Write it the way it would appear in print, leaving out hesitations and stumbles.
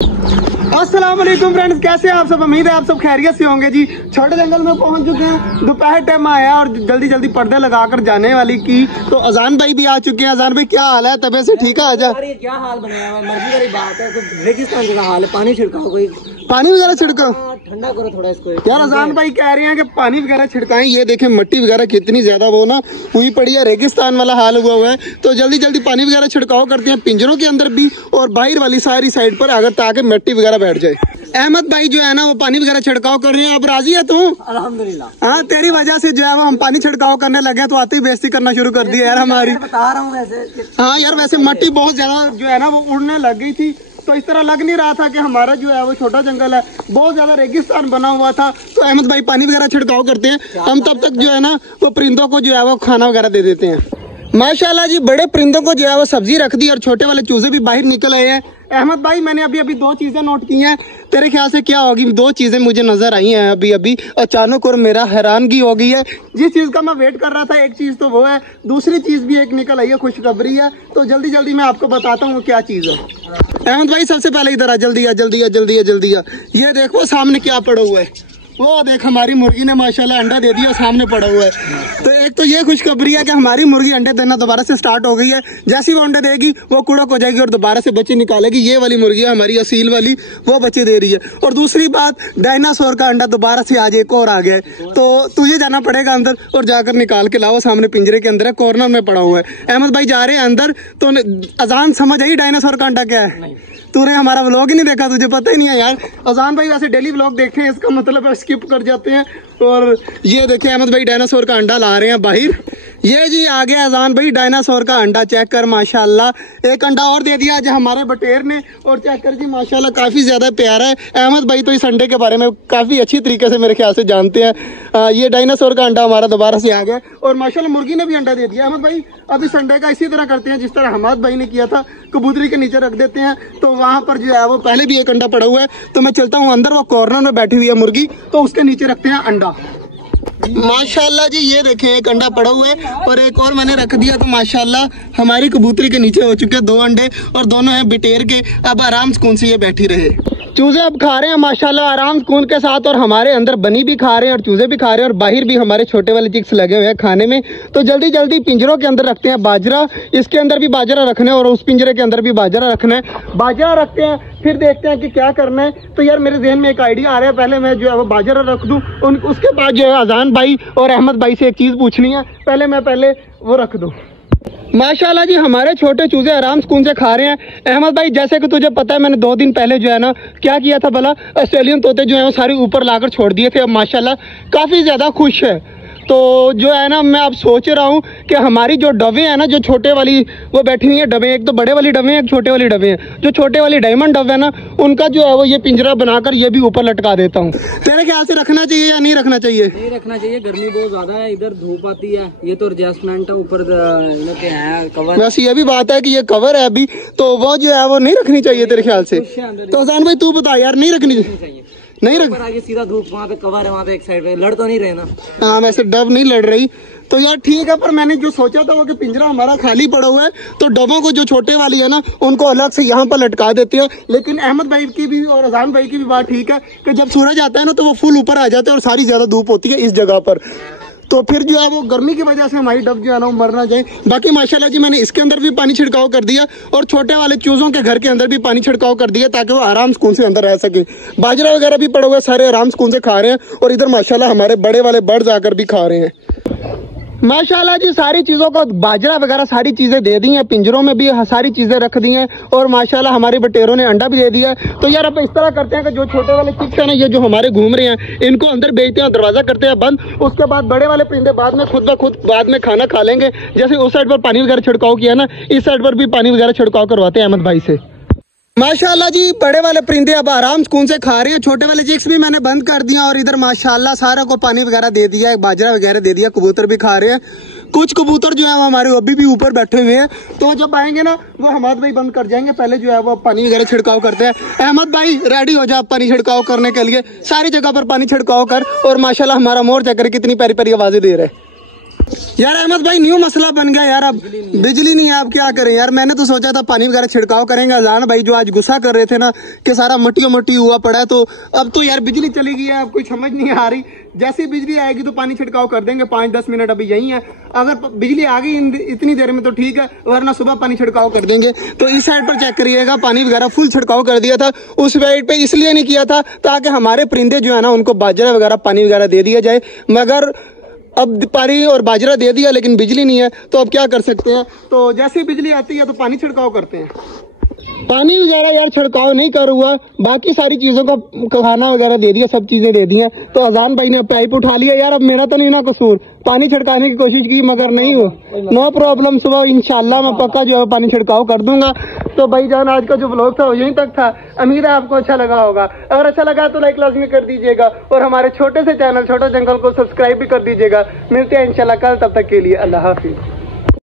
अस्सलाम वालेकुम फ्रेंड्स, कैसे हैं आप सब। उम्मीद है आप सब खैरियत से होंगे जी। छोटे जंगल में पहुंच चुके हैं, दोपहर टाइम आया और जल्दी जल्दी पर्दे लगाकर जाने वाली की तो अजान भाई भी आ चुके हैं। अजान भाई क्या हाल है, तबीयत से ठीक है? आजा। क्या हाल बनाया हुआ, मर्जी वाली बात है। तो रेगिस्तान जैसा हाल है, पानी छिड़काओ, कोई पानी वगैरह छिड़को, ठंडा करो थोड़ा इसको यार। अजान भाई कह रहे हैं कि पानी वगैरह छिड़काएं। ये देखें मिट्टी वगैरह कितनी ज्यादा वो ना हुई पड़ी है, रेगिस्तान वाला हाल हुआ है। तो जल्दी जल्दी पानी वगैरह छिड़काव करते हैं, पिंजरों के अंदर भी और बाहर वाली सारी साइड पर, अगर ताकि मिट्टी वगैरह बैठ जाए। अहमद भाई जो है ना वो पानी वगैरह छिड़काव कर रहे हैं। अब राजी है तू? अल्हम्दुलिल्लाह। हाँ, तेरी वजह से जो है वो हम पानी छिड़काव करने लगे तो आते ही बेइज्जती करना शुरू कर दी यार हमारी। बता रहा हूँ वैसे। हाँ यार, वैसे मिट्टी बहुत ज्यादा जो है ना वो उड़ने लग गई थी, तो इस तरह लग नहीं रहा था कि हमारा जो है वो छोटा जंगल है, बहुत ज्यादा रेगिस्तान बना हुआ था। तो अहमद भाई पानी वगैरह छिड़काव करते हैं, हम तब तक जो है ना वो परिंदों को जो है वो खाना वगैरह दे देते हैं। माशाल्लाह जी, बड़े परिंदों को जो है वो सब्जी रख दी और छोटे वाले चूजे भी बाहर निकल आए हैं। अहमद भाई, मैंने अभी दो चीजें नोट की हैं, तेरे ख्याल से क्या होगी? दो चीजें मुझे नजर आई हैं अभी अचानक और मेरा हैरानगी हो गई है। जिस चीज का मैं वेट कर रहा था एक चीज तो वो है, दूसरी चीज भी एक निकल आई है, खुशखबरी है। तो जल्दी जल्दी मैं आपको बताता हूँ क्या चीज है। अहमद भाई सबसे पहले इधर आ, जल्दी आ जल्दी आ जल्दी आ जल्दी आ। ये देखो सामने क्या पड़ा हुआ है, वो देख हमारी मुर्गी ने माशाल्लाह अंडा दे दिया, सामने पड़ा हुआ है। तो एक तो ये खुशखबरी है कि हमारी मुर्गी अंडे देना दोबारा से स्टार्ट हो गई है। जैसी वो अंडे देगी वो कुड़क हो जाएगी और दोबारा से बच्चे निकालेगी। ये वाली मुर्गी है हमारी असील वाली, वो बच्चे दे रही है। और दूसरी बात, डायनासोर का अंडा दोबारा से आज एक और आ गया है, तो तुझे जाना पड़ेगा अंदर और जाकर निकाल के लाओ। सामने पिंजरे के अंदर है, कॉर्नर में पड़ा हुआ है। अहमद भाई जा रहे हैं अंदर, तो अजान समझ आई डायनासोर का अंडा क्या है? तूने हमारा व्लॉग ही नहीं देखा, तुझे पता ही नहीं है यार। अजान भाई वैसे डेली व्लॉग देखते हैं, इसका मतलब स्किप कर जाते हैं। और ये देखें अहमद भाई डायनासोर का अंडा ला रहे हैं बाहर। ये जी आ गया अजान भाई डायनासोर का अंडा, चेक कर माशाल्लाह। एक अंडा और दे दिया आज हमारे बटेर ने, और चेक कर जी माशाल्लाह काफी ज्यादा प्यारा है। अहमद भाई तो इस अंडे के बारे में काफी अच्छी तरीके से मेरे ख्याल से जानते हैं। ये डायनासोर का अंडा हमारा दोबारा से आ गया और माशाल्लाह मुर्गी ने भी अंडा दे दिया। अहमद भाई अब इस अंडे का इसी तरह करते हैं जिस तरह हमाद भाई ने किया था, कबूतरी के नीचे रख देते हैं। तो वहां पर जो है वो पहले भी एक अंडा पड़ा हुआ है, तो मैं चलता हूँ अंदर, वो कॉर्नर में बैठी हुई है मुर्गी, तो उसके नीचे रखते हैं अंडा। माशाल्लाह जी, ये देखें एक अंडा पड़ा हुआ है और एक और मैंने रख दिया, तो माशाल्लाह हमारी कबूतरी के नीचे हो चुके हैं 2 अंडे और दोनों हैं बिटेर के। अब आराम सुकून से ये बैठी रहे। चूजे अब खा रहे हैं माशाल्लाह आराम सुकून के साथ, और हमारे अंदर बनी भी खा रहे हैं और चूजे भी खा रहे हैं, और बाहर भी हमारे छोटे वाले चिक्स लगे हुए हैं खाने में। तो जल्दी जल्दी पिंजरों के अंदर रखते हैं बाजरा, इसके अंदर भी बाजरा रखना है और उस पिंजरे के अंदर भी बाजरा रखना है। बाजरा रखते हैं, फिर देखते हैं कि क्या करना है। तो यार मेरे जहन में एक आइडिया आ रहा है, पहले मैं जो है वो बाजरा रख दूं, उसके बाद जो है अजान भाई और अहमद भाई से एक चीज पूछनी है, पहले वो रख दूं। माशाल्लाह जी, हमारे छोटे चूजे आराम सुकून से खा रहे हैं। अहमद भाई जैसे कि तुझे पता है, मैंने 2 दिन पहले जो है ना क्या किया था भला, ऑस्ट्रेलियन तोते जो है वो सारे ऊपर लाकर छोड़ दिए थे। अब माशाल्लाह काफी ज्यादा खुश है। तो जो है ना मैं अब सोच रहा हूँ कि हमारी जो डवे है ना, जो छोटे वाली वो बैठी हुई है डवे, एक तो बड़े वाली डवे है, एक छोटे वाली डवे है। जो छोटे वाली डायमंड डवे है ना, उनका जो है वो ये पिंजरा बनाकर ये भी ऊपर लटका देता हूँ। तेरे ख्याल से रखना चाहिए या नहीं रखना चाहिए? नहीं रखना चाहिए, गर्मी बहुत ज्यादा है, इधर धूप आती है। ये तो एडजस्टमेंट है, ऊपर है कवर। बस ये भी बात है कि ये कवर है अभी, तो वो जो है वो नहीं रखनी चाहिए तेरे ख्याल से? तो अजान भाई तू बता यार, नहीं रखनी चाहिए? नहीं रख, आगे सीधा धूप, वहाँ पे कवर है, वहाँ पे एक साइड पे लड़ तो नहीं रहे ना? हाँ वैसे डब नहीं लड़ रही, तो यार ठीक है। पर मैंने जो सोचा था वो कि पिंजरा हमारा खाली पड़ा हुआ है, तो डबों को जो छोटे वाली है ना उनको अलग से यहाँ पर लटका देते हैं। लेकिन अहमद भाई की भी और अजान भाई की भी बात ठीक है कि जब सूरज आता है ना तो वो फुल ऊपर आ जाते हैं और सारी ज्यादा धूप होती है इस जगह पर, तो फिर जो है वो गर्मी की वजह से हमारी डब जो है ना वो मर ना जाए। बाकी माशाल्लाह जी मैंने इसके अंदर भी पानी छिड़काव कर दिया और छोटे वाले चूजों के घर के अंदर भी पानी छिड़काव कर दिया, ताकि वो आराम सुकून से अंदर रह सके। बाजरा वगैरह भी पड़ा हुआ है, सारे आराम सुकून से खा रहे हैं, और इधर माशाल्लाह हमारे बड़े वाले बर्ड्स आकर भी खा रहे हैं। माशाल्लाह जी, सारी चीजों को बाजरा वगैरह सारी चीजें दे दी हैं, पिंजरों में भी सारी चीजें रख दी हैं, और माशाल्लाह हमारे बटेरों ने अंडा भी दे दिया है। तो यार अब इस तरह करते हैं कि जो छोटे वाले चिक्स है ना, ये जो हमारे घूम रहे हैं, इनको अंदर भेजते हैं, दरवाजा करते हैं बंद। उसके बाद बड़े वाले परिंदे बाद में खुद ब खुद बाद में खाना खा लेंगे। जैसे उस साइड पर पानी वगैरह छिड़काव किया ना, इस साइड पर भी पानी वगैरह छिड़काव करवाते हैं अहमद भाई से। माशाल्लाह जी, बड़े वाले परिंदे अब आराम सुकून से खा रहे हैं, छोटे वाले चिक्स भी मैंने बंद कर दिया, और इधर माशाल्लाह सारा को पानी वगैरह दे दिया है, बाजरा वगैरह दे दिया, कबूतर भी खा रहे हैं। कुछ कबूतर जो है वो हमारे अभी भी ऊपर बैठे हुए हैं, तो जब आएंगे ना वो हमाद भाई बंद कर जाएंगे। पहले जो है वो पानी वगैरह छिड़काव करते हैं। अहमद भाई रेडी हो जा पानी छिड़काव करने के लिए, सारी जगह पर पानी छिड़काव कर। और माशाल्लाह हमारा मोर चक्कर कितनी प्यारी प्यारी आवाजें दे रहे हैं। यार अहमद भाई न्यू मसला बन गया यार, अब बिजली नहीं है, अब क्या करें यार। मैंने तो सोचा था पानी वगैरह छिड़काव करेंगे। अजान भाई जो आज गुस्सा कर रहे थे ना कि सारा मट्टी हुआ पड़ा है, तो अब तो यार बिजली चली गई है, अब कोई समझ नहीं आ रही। जैसे बिजली आएगी तो पानी छिड़काव कर देंगे, 5-10 मिनट अभी यही है। अगर बिजली आ गई इतनी देर में तो ठीक है, वरना सुबह पानी छिड़काव कर देंगे। तो इस साइड पर चेक करिएगा, पानी वगैरह फुल छिड़काव कर दिया था। उस साइड पे इसलिए नहीं किया था ताकि हमारे परिंदे जो है ना उनको बाजरा वगैरह पानी वगैरह दे दिया जाए, मगर अब पानी और बाजरा दे दिया लेकिन बिजली नहीं है, तो अब क्या कर सकते हैं। तो जैसे बिजली आती है तो पानी छिड़काव करते हैं। पानी वगैरह यार छिड़काव नहीं कर हुआ, बाकी सारी चीजों का खाना वगैरह दे दिया, सब चीजें दे दी हैं। तो अजान भाई ने पाइप उठा लिया यार, अब मेरा तो नहीं ना कसूर, पानी छिड़काने की कोशिश की मगर नहीं हो। नो प्रॉब्लम, सुबह इंशाल्लाह मैं पक्का जो है पानी छिड़काव कर दूंगा। तो भाई जान आज का जो व्लॉग था वो यहीं तक था। उम्मीद है आपको अच्छा लगा होगा। अगर अच्छा लगा तो लाइक लाजमी कर दीजिएगा और हमारे छोटे से चैनल छोटा जंगल को सब्सक्राइब भी कर दीजिएगा। मिलते हैं इंशाल्लाह कल, तब तक के लिए अल्लाह हाफिज।